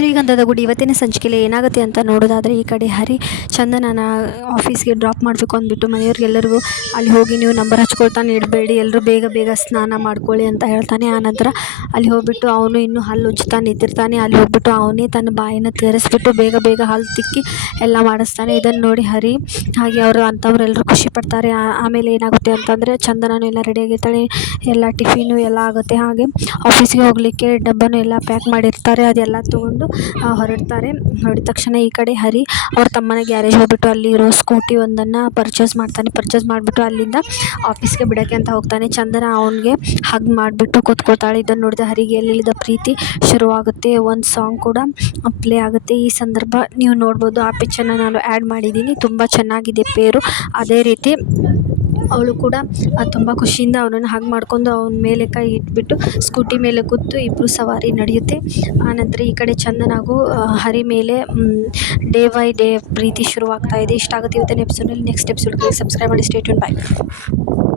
ಶ್ರೀಗಂಧದ ಗುಡಿ ಇವತ್ತಿನ ಸಂಚಿಕೆಯಲ್ಲಿ ಏನಾಗುತ್ತೆ ಅಂತ ನೋಡೋದಾದರೆ, ಈ ಕಡೆ ಹರಿ ಚಂದನನ ಆಫೀಸ್ಗೆ ಡ್ರಾಪ್ ಮಾಡಬೇಕು ಅಂದ್ಬಿಟ್ಟು ಮನೆಯವ್ರಿಗೆಲ್ಲರಿಗೂ ಅಲ್ಲಿ ಹೋಗಿ ನೀವು ನಂಬರ್ ಹಚ್ಕೊಳ್ತಾನೆ ಇಡಬೇಡಿ, ಎಲ್ಲರೂ ಬೇಗ ಬೇಗ ಸ್ನಾನ ಮಾಡ್ಕೊಳ್ಳಿ ಅಂತ ಹೇಳ್ತಾನೆ. ಆನಂತರ ಅಲ್ಲಿ ಹೋಗ್ಬಿಟ್ಟು ಅವನು ಇನ್ನೂ ಹಲ್ಲು ಉಜ್ಜುತ್ತಾ ನಿಂತಿರ್ತಾನೆ. ಅಲ್ಲಿ ಹೋಗ್ಬಿಟ್ಟು ಅವನೇ ತನ್ನ ಬಾಯನ್ನು ತೆರೆಸ್ಬಿಟ್ಟು ಬೇಗ ಬೇಗ ಹಲ್ಲು ತಿಕ್ಕಿ ಎಲ್ಲ ಮಾಡಿಸ್ತಾನೆ. ಇದನ್ನು ನೋಡಿ ಹರಿ ಹಾಗೆ ಅವರು ಅಂಥವ್ರೆಲ್ಲರೂ ಖುಷಿ ಪಡ್ತಾರೆ. ಆಮೇಲೆ ಏನಾಗುತ್ತೆ ಅಂತಂದರೆ, ಚಂದನನು ಎಲ್ಲ ರೆಡಿಯಾಗಿರ್ತಾಳೆ, ಎಲ್ಲ ಟಿಫಿನು ಎಲ್ಲ ಆಗುತ್ತೆ. ಹಾಗೆ ಆಫೀಸ್ಗೆ ಹೋಗಲಿಕ್ಕೆ ಡಬ್ಬನು ಎಲ್ಲ ಪ್ಯಾಕ್ ಮಾಡಿರ್ತಾರೆ, ಅದೆಲ್ಲ ತೊಗೊಂಡು ಹೊರಡ್ತಾರೆ. ಹೊರಡಿದ ತಕ್ಷಣ ಈ ಕಡೆ ಹರಿ ಅವ್ರ ತಮ್ಮನ ಗ್ಯಾರೇಜ್ ಹೋಗ್ಬಿಟ್ಟು ಅಲ್ಲಿ ಇರೋ ಸ್ಕೂಟಿ ಒಂದನ್ನು ಪರ್ಚೇಸ್ ಮಾಡಿಬಿಟ್ಟು ಅಲ್ಲಿಂದ ಆಫೀಸ್ಗೆ ಬಿಡೋಕ್ಕೆ ಅಂತ ಹೋಗ್ತಾನೆ. ಚಂದನ ಅವನಿಗೆ ಹಗ್ ಮಾಡಿಬಿಟ್ಟು ಕೂತ್ಕೊಳ್ತಾಳೆ. ಇದನ್ನು ನೋಡಿದ ಹರಿಗೆ ಎಲ್ಲಿಲ್ಲದ ಪ್ರೀತಿ ಶುರುವಾಗುತ್ತೆ. ಒಂದು ಸಾಂಗ್ ಕೂಡ ಪ್ಲೇ ಆಗುತ್ತೆ. ಈ ಸಂದರ್ಭ ನೀವು ನೋಡ್ಬೋದು. ಆ ಪಿಕ್ಚರ್ನ ನಾನು ಆ್ಯಡ್ ಮಾಡಿದ್ದೀನಿ, ತುಂಬ ಚೆನ್ನಾಗಿದೆ ಪೇರು. ಅದೇ ರೀತಿ ಅವಳು ಕೂಡ ತುಂಬ ಖುಷಿಯಿಂದ ಅವನನ್ನು ಹಗ್ ಮಾಡ್ಕೊಂಡು ಅವನ ಮೇಲೆ ಕೈ ಇಟ್ಬಿಟ್ಟು ಸ್ಕೂಟಿ ಮೇಲೆ ಕೂತು ಇಬ್ಬರು ಸವಾರಿ ನಡೆಯುತ್ತೆ. ಆನಂತರ ಈ ಕಡೆ ಚಂದನಾಗೂ ಹರಿ ಮೇಲೆ ಡೇ ಬೈ ಡೇ ಪ್ರೀತಿ ಶುರುವಾಗ್ತಾ ಇದೆ. ಇಷ್ಟ ಆಗುತ್ತೆ ಇವತ್ತಿನ ಎಪಿಸೋಡಲ್ಲಿ. ನೆಕ್ಸ್ಟ್ ಎಪಿಸೋಡ್ಗೆ ಸಬ್ಸ್ಕ್ರೈಬ್ ಮಾಡಿ. Stay tune. ಬಾಯ್.